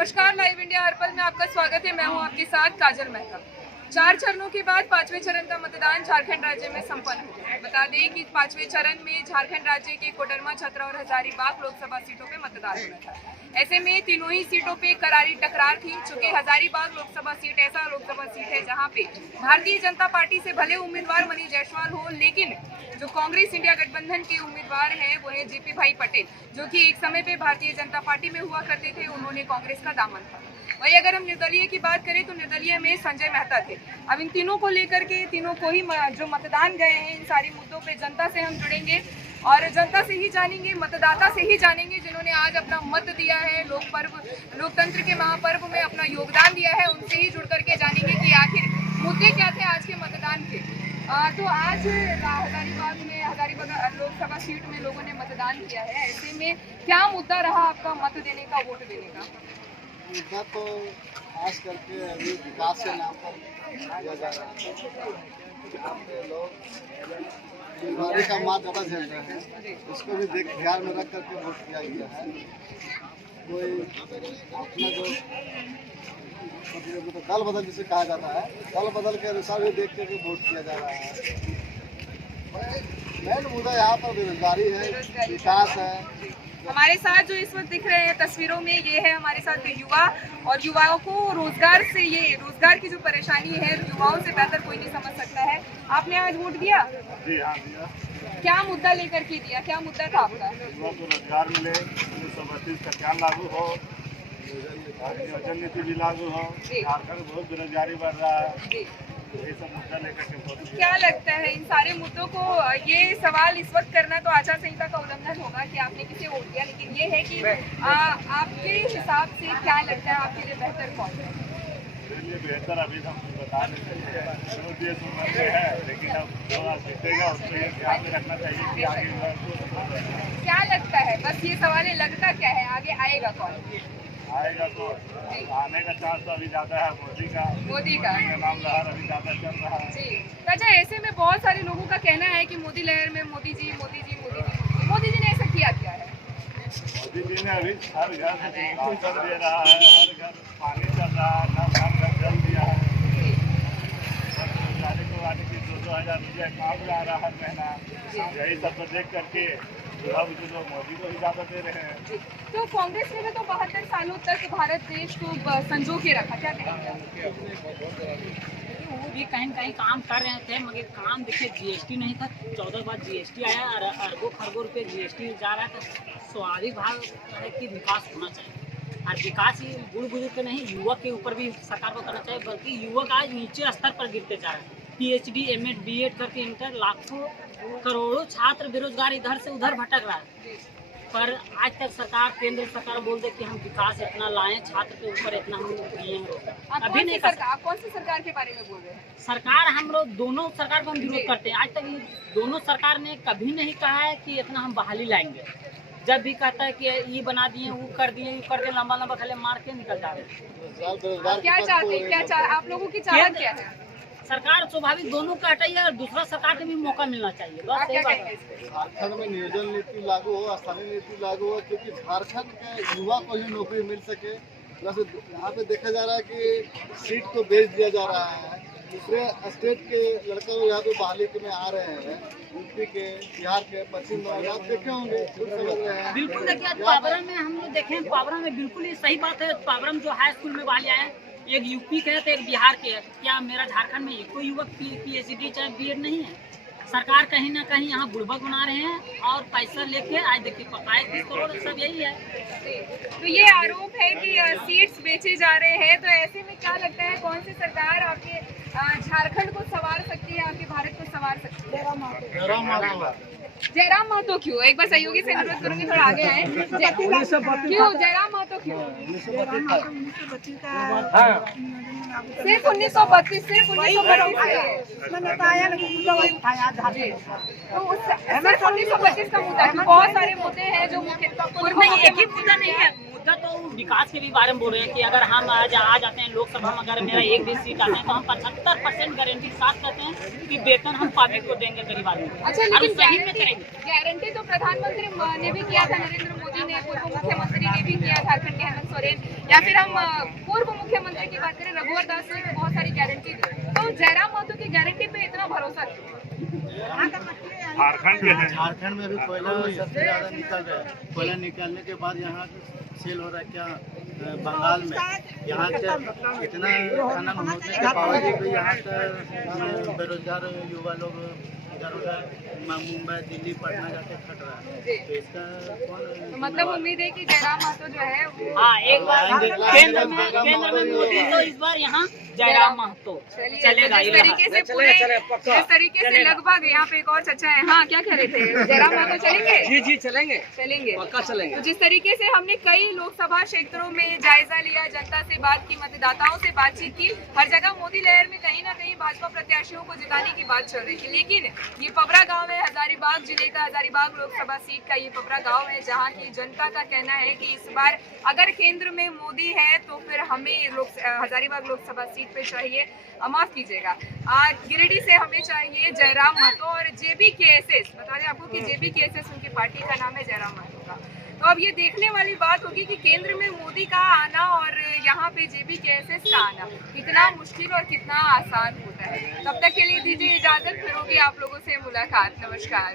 नमस्कार, live India हर पल में आपका स्वागत है। मैं हूं आपके साथ काजल मेहता। 4 चरणों के बाद 5वें चरण का मतदान झारखंड राज्य में संपन्न हो गया। बता दें कि 5वें चरण में झारखंड राज्य के कोडरमा, छतरा और हजारीबाग लोकसभा सीटों पे मतदान होना था। ऐसे में तीनों ही सीटों पे करारी टकरार थी। चूंकि हजारीबाग लोकसभा सीट ऐसा लोकसभा सीट है जहां पे भारतीय जनता पार्टी से भले उम्मीदवार मनीष जायसवाल हो, लेकिन जो कांग्रेस इंडिया गठबंधन के उम्मीदवार हैं वो है जेपी भाई पटेल, जो कि एक समय पे भारतीय जनता पार्टी में हुआ करते थे। उन्होंने कांग्रेस का दामन था। वही अगर हम निर्दलीय की बात करें तो निर्दलीय में संजय मेहता थे। अब इन तीनों को लेकर के तीनों को ही जो मतदान गए हैं, इन सारी मुद्दों पे जनता से हम जुड़ेंगे और जनता से ही जानेंगे, मतदाता से ही जानेंगे जिन्होंने आज अपना मत दिया है, लोकतंत्र के महापर्व में अपना योगदान दिया है। उनसे ही जुड़ करके जानेंगे कि आखिर मुद्दे क्या थे आज के मतदान के। तो आज हजारीबाग लोकसभा सीट में लोगों ने मतदान किया है। ऐसे में क्या मुद्दा रहा आपका मत देने का, वोट देने का? मुद्दा तो खास करके अभी विकास के नाम पर किया जा रहा है। यहाँ पे लोग बीमारी का मार ज़्यादा झेल रहे हैं, उसको भी ध्यान में रख करके वोट किया गया है। कोई अपना जो मतलब दल बदल जिसे कहा जाता है, दल बदल के अनुसार भी देख करके वोट किया जा रहा है। मेन मुद्दा यहाँ पर बेरोजगारी है, विकास है। हमारे साथ जो इस वक्त दिख रहे हैं तस्वीरों में, ये है हमारे साथ युवा, और युवाओं को रोजगार की जो परेशानी है युवाओं से बेहतर कोई नहीं समझ सकता है। आपने आज वोट दिया? जी हाँ, दिया। क्या मुद्दा लेकर के दिया? क्या मुद्दा था आपका? युवा को रोजगार मिले, 1932 का क्या लागू हो, नियोजन नीति भी लागू हो। झारखंड बहुत बेरोजगारी बढ़ रहा है, ये सब मुद्दा लेकर के। क्या लगता है इन सारे मुद्दों को, ये सवाल इस वक्त करना तो आचार संहिता का उल्लंघन होगा कि आपने किसे वोट दिया, लेकिन ये है कि आपके हिसाब से क्या लगता है आपके लिए बेहतर कौन है? मेरे लिए बेहतर अभी हम बता नहीं सकते हैं, लेकिन अब जो सीखेगा उसको ये ध्यान में रखना चाहिए कि आगे क्या लगता है, बस ये सवाल है, लगता क्या है आगे आएगा कौन? आएगा तो आने का चांस तो अभी ज़्यादा है मोदी का नाम लहर अभी ज़्यादा चल रहा है जी। अच्छा, ऐसे में बहुत सारे लोगों का कहना है कि मोदी लहर में मोदी जी ने ऐसा किया क्या है? मोदी जी ने अभी हर घर राशन दे रहा है, हर घर पानी चल रहा है, हर घर जल दिया है। जाने की 2-2 हज़ार रुपया काम जा रहा है हर महीना। यही सब तो देख करके अब जो मोदी को ही ज़्यादा दे रहे हैं। तो कांग्रेस ने तो 72 सालों तक भारत देश को संजो के रखा, क्या कहेंगे? वो भी कहीं कहीं काम कर रहे थे, मगर काम देखिए जीएसटी नहीं था। 14 बार जीएसटी आया और अरबों खरबों रुपये जीएसटी जा रहा था। स्वाभाविक भाव है कि विकास होना चाहिए, और विकास ही बुढ़ बुजुर्ग के नहीं, युवक के ऊपर भी सरकार को करना चाहिए। बल्कि युवक आज नीचे स्तर पर गिरते जा रहे हैं। PhD MA BEd करके इंटर लाखों करोड़ों छात्र बेरोजगार इधर से उधर भटक रहा है, पर आज तक सरकार, केंद्र सरकार बोल दे कि हम विकास इतना लाएं, छात्र के ऊपर इतना हम दिए हैं। अभी नहीं कर सकते। आप कौन सी सरकार के बारे में बोल रहे हैं? सरकार, हम लोग दोनों सरकार को हम विरोध करते हैं। आज तक दोनों सरकार ने कभी नहीं कहा है कि इतना हम बहाली लाएंगे। जब भी कहता है कि ये बना दिए, वो कर दिए, लंबा लंबा खले मार के निकल जा रहे हैं। क्या चाहते हैं आप लोगों की चाहत क्या है? सरकार स्वाभाविक दोनों का हटाइए और दूसरा सरकार को भी मौका मिलना चाहिए। बस यही बात है। झारखंड में नियोजन नीति लागू हो, स्थानीय नीति लागू हो, क्योंकि झारखंड के युवा को ही नौकरी मिल सके। प्लस यहाँ पे देखा जा रहा है कि सीट को बेच दिया जा रहा है। दूसरे स्टेट के लड़के लोग यहाँ पे बहाली में आ रहे हैं, यूपी के, बिहार के, पश्चिम बंगाल, आप देखे होंगे, समझ रहे हैं। बिल्कुल देखिए, आज पावरा में हम लोग देखे, पावरा में बिल्कुल ही सही बात है। पावरा में जो हाई स्कूल में बहाली आए, एक यूपी के है तो एक बिहार के है। क्या मेरा झारखंड में कोई युवक PhD चाहे BEd नहीं है? सरकार कहीं ना कहीं यहाँ बुड़बक बना रहे हैं और पैसा लेके आज देखिए पकाए 30 करोड़, सब यही है। तो ये आरोप है कि सीट्स बेचे जा रहे हैं। तो ऐसे में क्या लगता है कौन सी सरकार आपके झारखंड को संवार सकती है, आपके भारत को संवार सकती है? जयराम महतो क्यों? एक बार सहयोगी से अनुरोध करूंगी थोड़ा आगे आए। क्यों जयराम महतो क्यों? सिर्फ 1932 तो सिर्फ 1925 का मुद्दा क्यों? बहुत सारे मुद्दे हैं जो नहीं, एक ही मुद्दा नहीं है। उनका तो विकास के भी बारे में बोल रहे हैं कि अगर हम आज आ जाते हैं लोकसभा में, अगर मेरा एक भी सीट आता है तो हम 75% गारंटी के साथ कहते हैं कि वेतन हम पब्लिक को देंगे, गरीब आदमी को। अच्छा, और लेकिन सही में करेंगे। गारंटी तो प्रधानमंत्री ने भी किया था, नरेंद्र मोदी ने, पूर्व मुख्यमंत्री ने भी किया, झारखंड के हेमंत सोरेन, या फिर हम पूर्व मुख्यमंत्री की बात करें रघुवर दास ने भी बहुत सारी गारंटी दी। तो जयराम महतो की गारंटी पे इतना भरोसा क्यों? झारखंड में भी कोयला सबसे ज़्यादा निकल रहा है। कोयला निकलने के बाद यहाँ सेल हो रहा है क्या बंगाल में। यहाँ के इतना खनन होने के बावजूद भी यहाँ का बेरोजगार युवा लोग इधर उधर मुंबई, दिल्ली, पटना जाके खट रहा है। तो इसका कौन मतलब उम्मीद है कि जयराम महतो जो है हाँ, एक बार केंद्र में मोदी तो इस बार यहाँ जयराम महतो चलेगा। जिस तरीके से पूरे जिस तरीके से लगभग यहाँ पे एक और चर्चा है। हाँ, क्या कह रहे थे? जयराम महतो चलेंगे? जी चलेंगे, पक्का चलेंगे। तो जिस तरीके से हमने कई लोकसभा क्षेत्रों में जायजा लिया, जनता से बात की, मतदाताओं से बातचीत की, हर जगह मोदी लहर में कहीं ना कहीं भाजपा प्रत्याशियों को जिताने की बात चल रही थी। लेकिन ये पबरा गांव है, हजारीबाग जिले का हजारीबाग लोकसभा सीट का ये पबरा गांव है, जहां की जनता का कहना है कि इस बार अगर केंद्र में मोदी है तो फिर हमें हजारीबाग लोकसभा सीट पे चाहिए, माफ कीजिएगा, गिरिडीह से हमें चाहिए जयराम महतो और JBKSS। बता दें आपको कि JBKSS उनकी पार्टी का नाम है, जयराम महतो का। तो अब ये देखने वाली बात होगी कि केंद्र में मोदी का आना और यहाँ पे JBKSS का आना कितना मुश्किल और कितना आसान होता है। तब तक के लिए दीजिए इजाजत, फिर होगी आप लोगों से मुलाकात। नमस्कार।